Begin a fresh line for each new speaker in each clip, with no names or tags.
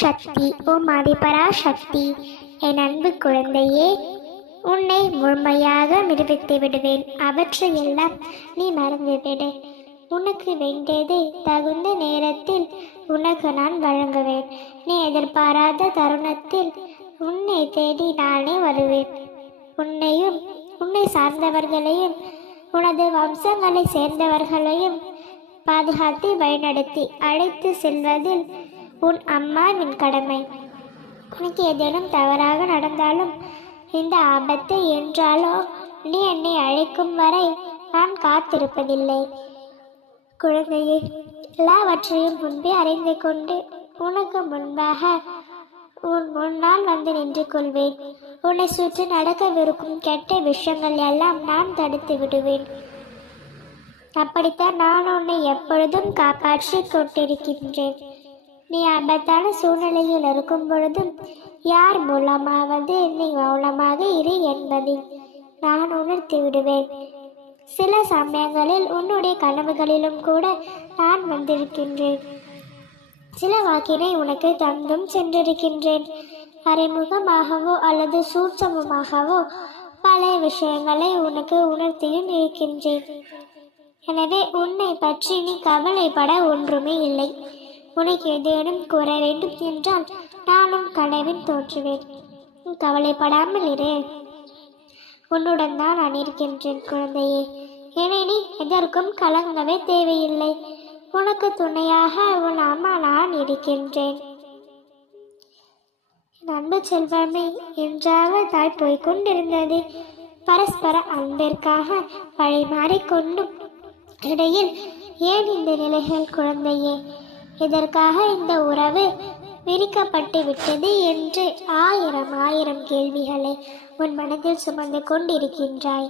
சக்தி ஓ மாதிபரா சக்தி என் அன்பு குழந்தையே உன்னை முழுமையாக நிரூபித்து விடுவேன். அவற்றையெல்லாம் நீ மறந்துவிடு உனக்கு வேண்டியதை தகுந்த நேரத்தில் உனக்கு நான் வழங்குவேன். நீ எதிர்பாராத தருணத்தில் உன்னை தேடி நானே வருவேன். உன்னையும் உன்னை சார்ந்தவர்களையும் உனது வம்சங்களை சேர்ந்தவர்களையும் பாதுகாத்து வழிநடத்தி அழைத்து செல்வதில் உன் அம்மாவின் கடமை. உனக்கு ஏதேனும் தவறாக நடந்தாலும் இந்த ஆபத்து என்றாலோ நீ என்னை அழைக்கும் வரை நான் காத்திருப்பதில்லை. குழந்தையே எல்லாவற்றையும் முன்பே அறிந்து கொண்டு உனக்கு முன்பாக உன் முன்னால் வந்து நின்று கொள்வேன். உன்னை சுற்றி நடக்கவிருக்கும் கெட்ட விஷயங்கள் எல்லாம் நான் தடுத்து விடுவேன். அப்படித்தான் நான் உன்னை எப்பொழுதும் காப்பாற்றி கொண்டிருக்கின்றேன். நீ ஆபத்தான சூழ்நிலையில் இருக்கும் பொழுதும் யார் மூலமாவது நீ மௌனமாக இரு என்பதை நான் உணர்த்தி விடுவேன். சில சமயங்களில் உன்னுடைய கனவுகளிலும் கூட நான் வந்திருக்கின்றேன். சில வாக்கினை உனக்கு தந்தும் சென்றிருக்கின்றேன். அறிமுகமாகவோ அல்லது சூட்சமமாகவோ பல விஷயங்களை உனக்கு உணர்த்தியும் இருக்கின்றேன். எனவே உன்னை பற்றி நீ கவலைப்பட ஒன்றுமே இல்லை. உனக்கு ஏதேனும் கூற வேண்டும் என்றால் நானும் கனவில் தோற்றுவேன். கவலைப்படாமல் இரு. உன்னுடன் தான் நான் இருக்கின்றேன் குழந்தையே. என நீ எதற்கும் கலங்கவே தேவையில்லை. உனக்கு துணையாக உன் அம்மா நான் இருக்கின்றேன். அன்பு செல்வமே என்றாக தாய் போய்கொண்டிருந்தது பரஸ்பர அன்பிற்காக வழி மாறிக்கொண்டும் இடையில் ஏன் இந்த நிலைகள் குழந்தையே? இதற்காக இந்த உறவு விரிக்கப்பட்டு விட்டது என்று ஆயிரம் ஆயிரம் கேள்விகளை உன் மனதில் சுமந்து கொண்டிருக்கின்றாய்.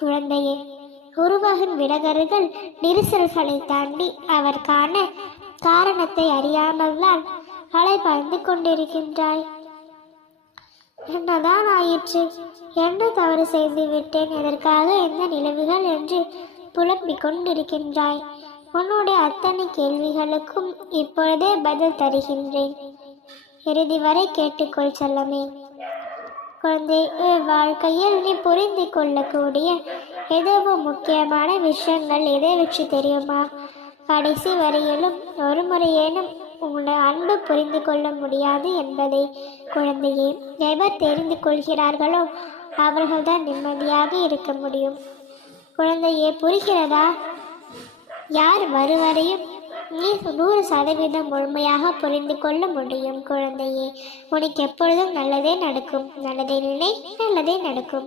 குழந்தையே உருவகன் விடகர்கள் நெரிசல்களை தாண்டி அவர் காண காரணத்தை அறியாமல் தான் அலைபாய்ந்து கொண்டிருக்கின்றாய். என்னதான் ஆயிற்று என்ன தவறு செய்து விட்டேன் எதற்காக என்ன நிலவுகள் என்று புலம்பிக் கொண்டிருக்கின்றாய். உன்னுடைய கேள்விகளுக்கும் இப்பொழுதே பதில் தருகின்றேன். இறுதி வரை கேட்டுக்கொள் செல்லமே. குழந்தை வாழ்க்கையில் நீ புரிந்து கொள்ளக்கூடிய எதுவும் முக்கியமான விஷயங்கள் எதை வச்சு தெரியுமா? கடைசி வரையிலும் ஒரு முறையேனும் உங்களை அன்பு புரிந்து கொள்ள முடியாது என்பதை குழந்தையே எவர் தெரிந்து கொள்கிறார்களோ அவர்கள்தான் நிம்மதியாக இருக்க முடியும். குழந்தையே புரிகிறதா? யார் வருவரையும் நீ நூறு சதவீதம் முழுமையாக புரிந்து கொள்ள முடியும் குழந்தையே. உனக்கு எப்பொழுதும் நல்லதே நடக்கும். நல்லதே நினை நல்லதே நடக்கும்.